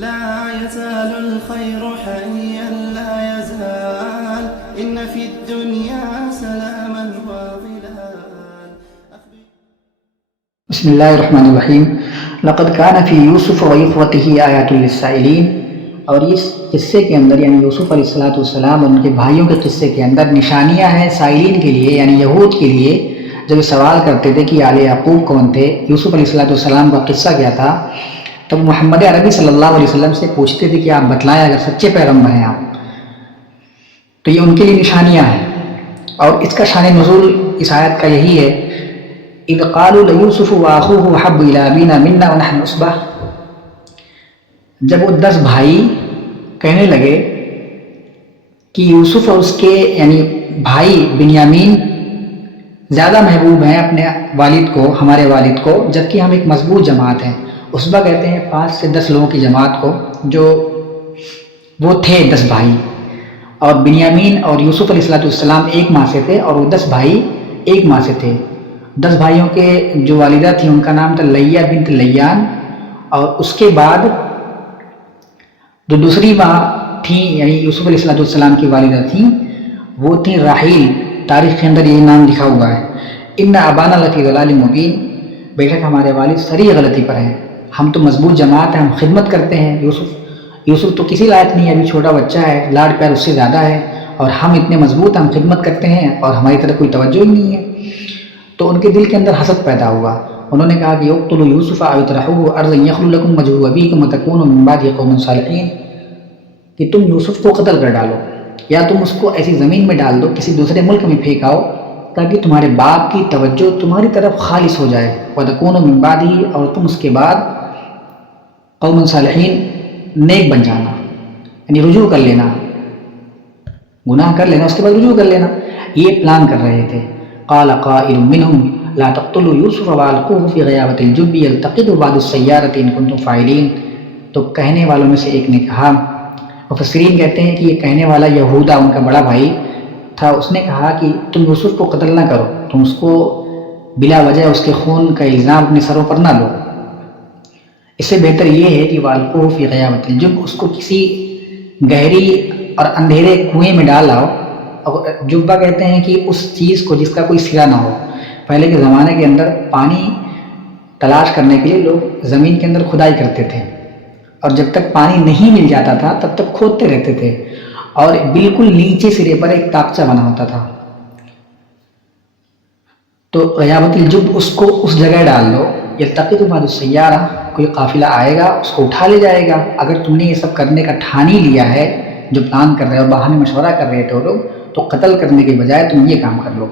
لا يزال الخير حيا لا يزال إن في الدنيا سلاما وظلال. بسم اللہ الرحمن الرحیم. لقد کان فی یوسف و اخوتہ آیات للسائلین. اور اس قصے کے اندر یعنی یوسف علیہ الصلوۃ والسلام اور ان کے بھائیوں کے قصے کے اندر نشانیاں ہیں سائلین کے لیے یعنی یہود کے لیے. جب یہ سوال کرتے تھے کہ آل یعقوب کون تھے، یوسف علیہ الصلوۃ والسلام کا قصہ کیا تھا، تب محمد عربی صلی اللہ علیہ وسلم سے پوچھتے تھے کہ آپ بتلائیں اگر سچے پیغمبر ہیں آپ. تو یہ ان کے لیے نشانیاں ہیں. اور اس کا شان نزول اس آیت کا یہی ہے، اذ قالوا لیوسف واخوہ احب الی ابینا منا ونحن عصبہ. جب وہ 10 بھائی کہنے لگے کہ یوسف اور اس کے یعنی بھائی بنیامین زیادہ محبوب ہیں اپنے والد کو، ہمارے والد کو، جبکہ ہم ایک مضبوط جماعت ہیں. عصبہ کہتے ہیں 5 سے 10 لوگوں کی جماعت کو، جو وہ تھے 10 بھائی. اور بنیامین اور یوسف علیہ الصلوۃ والسلام ایک ماں سے تھے اور وہ 10 بھائی ایک ماں سے تھے. 10 بھائیوں کے جو والدہ تھیں ان کا نام تھا لیہ بنت لیان، اور اس کے بعد جو دوسری ماں تھیں یعنی یوسف علیہ الصلوۃ والسلام کی والدہ تھیں وہ تھیں راحیل. تاریخ کے اندر یہ نام لکھا ہوا ہے. ان ابانا لفی ضلال مبین. بے شک ہمارے والد سری غلطی پر ہیں، ہم تو مضبوط جماعت ہیں، ہم خدمت کرتے ہیں. یوسف تو کسی لائق نہیں ہے، ابھی چھوٹا بچہ ہے، لاڈ پیار اس سے زیادہ ہے، اور ہم اتنے مضبوط ہم خدمت کرتے ہیں اور ہماری طرف کوئی توجہ ہی نہیں ہے. تو ان کے دل کے اندر حسد پیدا ہوا. انہوں نے کہا کہ اقتلوا یوسف او اطرحوه ارضا یخل لکم وجه ابیکم وتکونوا من بعده قوما صالحین. کہ تم یوسف کو قتل کر ڈالو یا تم اس کو ایسی زمین میں ڈال دو، کسی دوسرے ملک میں پھینکاؤ تاکہ تمہارے باپ کی توجہ تمہاری طرف خالص ہو جائے. وتکونوا من بعده، اور تم اس کے بعد قوم صالحین نیک بن جانا، یعنی رجوع کر لینا، گناہ کر لینا اس کے بعد رجوع کر لینا. یہ پلان کر رہے تھے. قال قائل منهم لا تقتلوا يوسف والقوه في غيابة الجب يلتقطه بعض السيارة ان كنتم فاعلين. تو کہنے والوں میں سے ایک نے کہا، مفسرین کہتے ہیں کہ یہ کہنے والا یہودا ان کا بڑا بھائی تھا، اس نے کہا کہ تم یوسف کو قتل نہ کرو، تم اس کو بلا وجہ اس کے خون کا الزام اپنے سروں پر نہ لو. اس سے بہتر یہ ہے کہ والقوه في غيابة الجب، اس کو کسی گہری اور اندھیرے کنویں میں ڈال آؤ. اور جبہ کہتے ہیں کہ اس چیز کو جس کا کوئی سرا نہ ہو. پہلے کے زمانے کے اندر پانی تلاش کرنے کے لیے لوگ زمین کے اندر کھدائی کرتے تھے، اور جب تک پانی نہیں مل جاتا تھا تب تک کھودتے رہتے تھے، اور بالکل نیچے سرے پر ایک تاکچہ بنا ہوتا تھا. تو غیابت الجب اس کو اس جگہ ڈال دو. یلتقط بعض السیارہ، کوئی قافلہ آئے گا اس کو اٹھا لے جائے گا. اگر تم نے یہ سب کرنے کا ٹھان ہی لیا ہے، جو پلان کر رہے اور باہر میں مشورہ کر رہے تھے وہ لوگ، تو قتل کرنے کے بجائے تم یہ کام کر لو.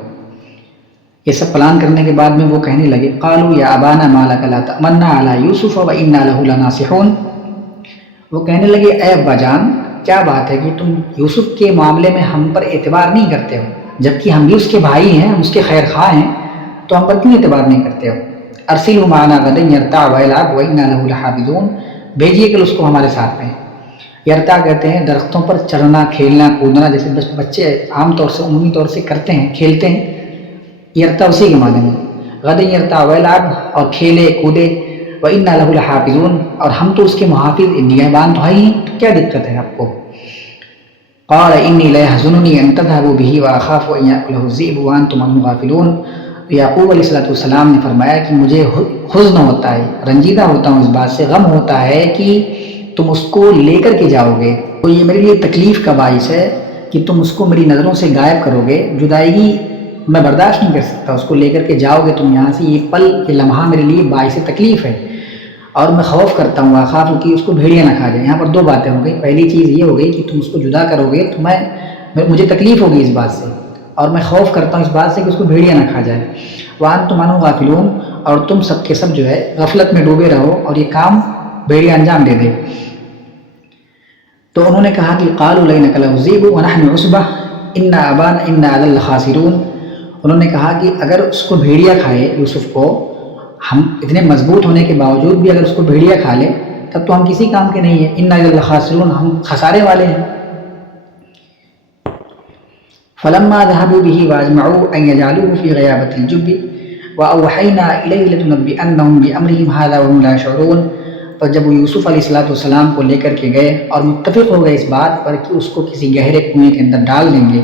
یہ سب پلان کرنے کے بعد میں وہ کہنے لگے قالوا یا ابانا ما لک لا تأمنا علی یوسف وانا له لناصحون. وہ کہنے لگے اے ابا جان، کیا بات ہے کہ تم یوسف کے معاملے میں ہم پر اعتبار نہیں کرتے ہو، جبکہ ہم بھی اس کے بھائی ہیں، ہم اس کے خیر خواہ ہیں، تو ہم پر کیوں اعتبار نہیں کرتے ہو. ارسلہ معنا غدا یرتع ویلعب وانا له لحافظون. بھیجیے کہ اس کو ہمارے ساتھ میں. یرتع کہتے ہیں درختوں پر چڑھنا، کھیلنا، کودنا، جیسے بچے عام طور سے عمومی طور سے کرتے ہیں، کھیلتے ہیں. یرتع اسی کے معنی میں. غدا یرتع ویلعب، اور کھیلے کودے. وَإِنَّا لَهُ لَحَافِظُونَ، اور ہم تو اس کے محافظ نگہبان تو ہیں، تو کیا دقت ہے آپ کو. قَالَ إِنِّي لَيَحْزُنُنِي أَن تَذْهَبُوا بِهِ وَأَخَافُ أَن يَأْكُلَهُ الذِّئْبُ وَأَنْتُمْ عَنْهُ غَافِلُونَ. یعقوب علیہ الصلوۃ والسلام نے فرمایا کہ مجھے حزن ہوتا ہے، رنجیدہ ہوتا ہوں اس بات سے، غم ہوتا ہے کہ تم اس کو لے کر کے جاؤ گے، تو یہ میرے لیے تکلیف کا باعث ہے کہ تم اس کو میری نظروں سے غائب کرو گے. جدائیگی میں برداشت نہیں کر سکتا، اس کو لے کر کے جاؤ گے تم یہاں سے، یہ پل یہ لمحہ میرے لیے باعث تکلیف ہے، اور میں خوف کرتا ہوں آخاف کہ اس کو بھیڑیا نہ کھا جائے. یہاں پر 2 باتیں ہو گئی. پہلی چیز یہ ہو گئی کہ تم اس کو جدا کرو گے تو مجھے تکلیف ہوگی اس بات سے، اور میں خوف کرتا ہوں اس بات سے کہ اس کو بھیڑیا نہ کھا جائے. وَأَنْتُمْ عَنْهُ غَافِلُونَ، اور تم سب کے سب جو ہے غفلت میں ڈوبے رہو اور یہ کام بھیڑیا انجام دے دے. تو انہوں نے کہا کہ قَالُوا لَيْنَكَ لَوْزِيبُ وَنَحْنُ عُصْبَةٌ إِنَّ أَبَانَ إِنَّ أَذَى الْخَاسِرُونَ. انہوں نے کہا کہ اگر اس کو بھیڑیا کھائے یوسف کو، ہم اتنے مضبوط ہونے کے باوجود بھی اگر اس کو بھیڑیا کھا لے تب تو ہم کسی کام کے نہیں ہیں. إِنَّ أَذَى الْخَاسِرُونَ، ہم خسارے والے ہیں. فَلَمَّا ذَهَبُوا بِهِ وَأَجْمَعُوا أَن يَجْعَلُوهُ فِي غَيَابَةِ الْجُبِّ وَأَوْحَيْنَا إِلَيْهِ لَتُنَبِّئَنَّهُم بِأَمْرِهِمْ هَذَا وَهُمْ لَا يَشْعُرُونَ. پر جب وہ یوسف علیہ السلام کو لے کر کے گئے اور متفق ہو گئے اس بات پر کہ اس کو کسی گہرے کنویں کے اندر ڈال دیں گے،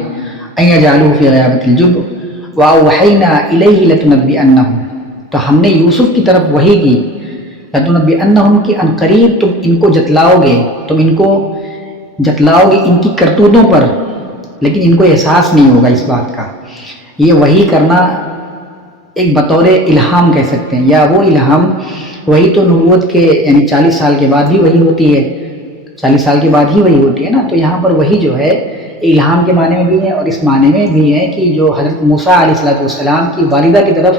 ان یجعلوہ فی غیابۃ الجب واوحینا الیہ لتنبئنہم، تو ہم نے یوسف کی طرف وحی کی، لتنبئنہم کہ ان قریب تم ان کو جتلاؤ گے، تم ان کو جتلاؤ گے ان کی کرتوتوں پر، لیکن ان کو احساس نہیں ہوگا اس بات کا۔ یہ وحی کرنا ایک بطور الہام کہہ سکتے ہیں، یا وہ الہام، وہی تو نبوت کے یعنی 40 سال کے بعد بھی وہی ہوتی ہے، 40 سال کے بعد ہی وہی ہوتی ہے نا، تو یہاں پر وہی جو ہے الہام کے معنی میں بھی ہے، اور اس معنی میں بھی ہے کہ جو حضرت موسیٰ علیہ السلام کی والدہ کی طرف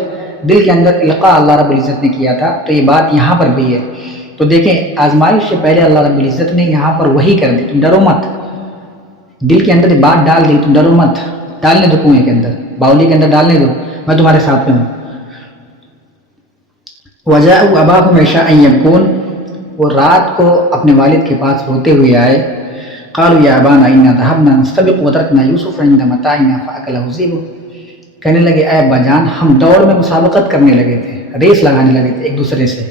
دل کے اندر القاء اللہ رب العزت نے کیا تھا، تو یہ بات یہاں پر بھی ہے۔ تو دیکھیں آزمائش سے پہلے اللہ رب العزت نے یہاں پر وحی کر دی، تم ڈرو مت، دل کے اندر بات ڈال دی، تم ڈرو مت، ڈالنے دو کنویں کے اندر، باولی کے اندر ڈالنے دو، میں تمہارے ساتھ میں ہوں۔ وجاءوا اباهم عشاء يبكون، وہ رات کو اپنے والد کے پاس روتے ہوئے آئے، قالوا یا ابانا انا ذهبنا نستبق وتركنا يوسف عند متاعنا فاكله الذئب، کہنے لگے اے ابا جان ہم دوڑ میں مسابقت کرنے لگے تھے، ریس لگانے لگے تھے ایک دوسرے سے،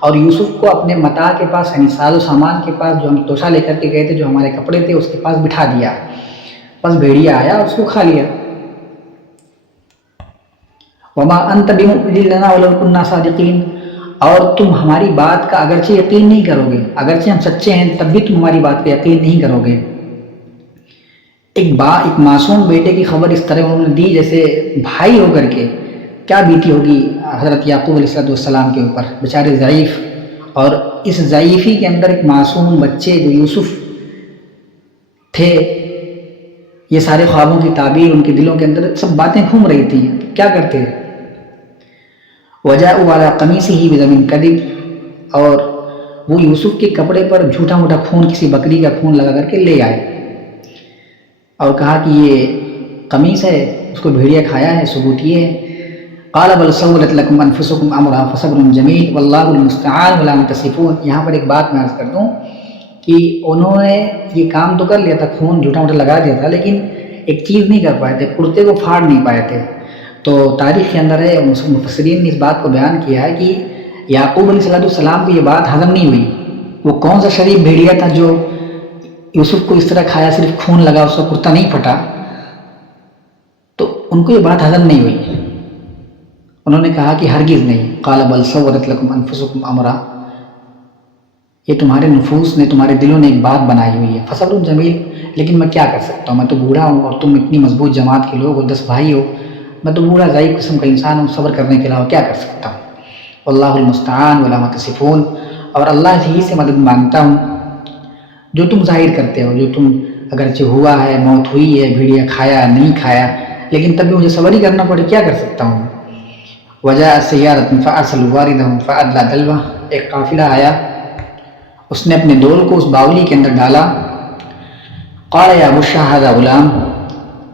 اور یوسف کو اپنے متاع کے پاس یعنی ساز و سامان کے پاس جو ہم توشہ لے کر کے گئے تھے، جو ہمارے کپڑے تھے، اس کے پاس بٹھا دیا، بس بھیڑیا آیا اور اس کو کھا لیا۔ وما انت بمؤمن لنا ولو كنا صادقین، اور تم ہماری بات کا اگرچہ یقین نہیں کرو گے، اگرچہ ہم سچے ہیں تب بھی تم ہماری بات پہ یقین نہیں کرو گے۔ ایک معصوم بیٹے کی خبر اس طرح انہوں نے دی جیسے بھائی ہو کر کے، کیا بیتی ہوگی حضرت یعقوب علیہ السلام کے اوپر، بیچارے ضعیف، اور اس ضعیفی کے اندر ایک معصوم بچے جو یوسف تھے، یہ سارے خوابوں کی تعبیر ان کے دلوں کے اندر سب باتیں گھوم رہی تھیں، کیا کرتے؟ وجاءوا علی قمیصہ بدم کذب، اور وہ یوسف کے کپڑے پر جھوٹا موٹا خون، کسی بکری کا خون لگا کر کے لے آئے، اور کہا کہ یہ قمیص ہے، اس کو بھیڑیا کھایا ہے، ثبوت یہ ہے۔ قال بل سولت لکم انفسکم امرا فصبر جمیل واللہ المستعان ولا تصفون، یہاں پر ایک بات میں عرض کر دوں کہ انہوں نے یہ کام تو کر لیا تھا، خون جھوٹا موٹا لگا دیا تھا، لیکن ایک چیز نہیں کر پائے تھے، کرتے کو پھاڑ نہیں پائے تھے۔ تو تاریخ کے اندر ہے، مفسرین نے اس بات کو بیان کیا ہے کہ یعقوب علیہ السلام کو یہ بات ہضم نہیں ہوئی، وہ کون سا شریف بھیڑیا تھا جو یوسف کو اس طرح کھایا، صرف خون لگا، اس کا کرتا نہیں پھٹا، تو ان کو یہ بات ہضم نہیں ہوئی، انہوں نے کہا کہ ہرگز نہیں۔ قال بل سولت لکم انفسکم امرا، یہ تمہارے نفوس نے، تمہارے دلوں نے ایک بات بنائی ہوئی ہے، فصبر جمیل، لیکن میں کیا کر سکتا ہوں، میں تو بوڑھا ہوں اور تم اتنی مضبوط جماعت کے لوگ ہو، 10 بھائی ہو، میں تو بوڑھا ضعیف قسم کا انسان ہوں، صبر کرنے کے علاوہ کیا کر سکتا ہوں۔ واللہ المستعان ولا تصفون، اور اللہ ہی سے مدد مانگتا ہوں، جو تم ظاہر کرتے ہو، جو تم اگرچہ ہوا ہے، موت ہوئی ہے، بھیڑیا کھایا نہیں کھایا، لیکن تب بھی مجھے صبر ہی کرنا پڑے، کیا کر سکتا ہوں۔ وجاء سیارۃ فارسلوا واردہم فادلی دلوہ، ایک قافلہ آیا، اس نے اپنے ڈول کو اس باولی کے اندر ڈالا، قال یا بشریٰ ھذا غلام،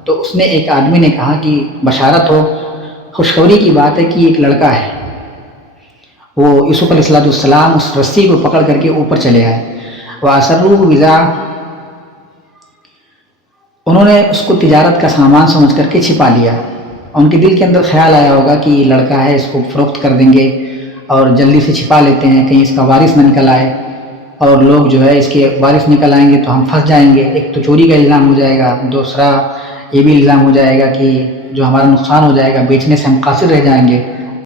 تو اس نے ایک آدمی نے کہا کہ بشارت ہو، خوشخبری کی بات ہے کہ ایک لڑکا ہے۔ وہ یوسف علیہ السلام اس رسی کو پکڑ کر کے اوپر چلے آئے، وَأَسَرُّوهُ بِضَاعَةً، انہوں نے اس کو تجارت کا سامان سمجھ کر کے چھپا لیا، ان کے دل کے اندر خیال آیا ہوگا کہ یہ لڑکا ہے، اس کو فروخت کر دیں گے اور جلدی سے چھپا لیتے ہیں، کہیں اس کا وارث نہ نکل آئے، اور لوگ جو ہے اس کے وارث نکل آئیں گے تو ہم پھنس جائیں گے، ایک تو چوری کا الزام ہو جائے گا، دوسرا یہ بھی الزام ہو جائے گا کہ جو ہمارا نقصان ہو جائے گا، بیچنے سے ہم قاصر رہ جائیں گے۔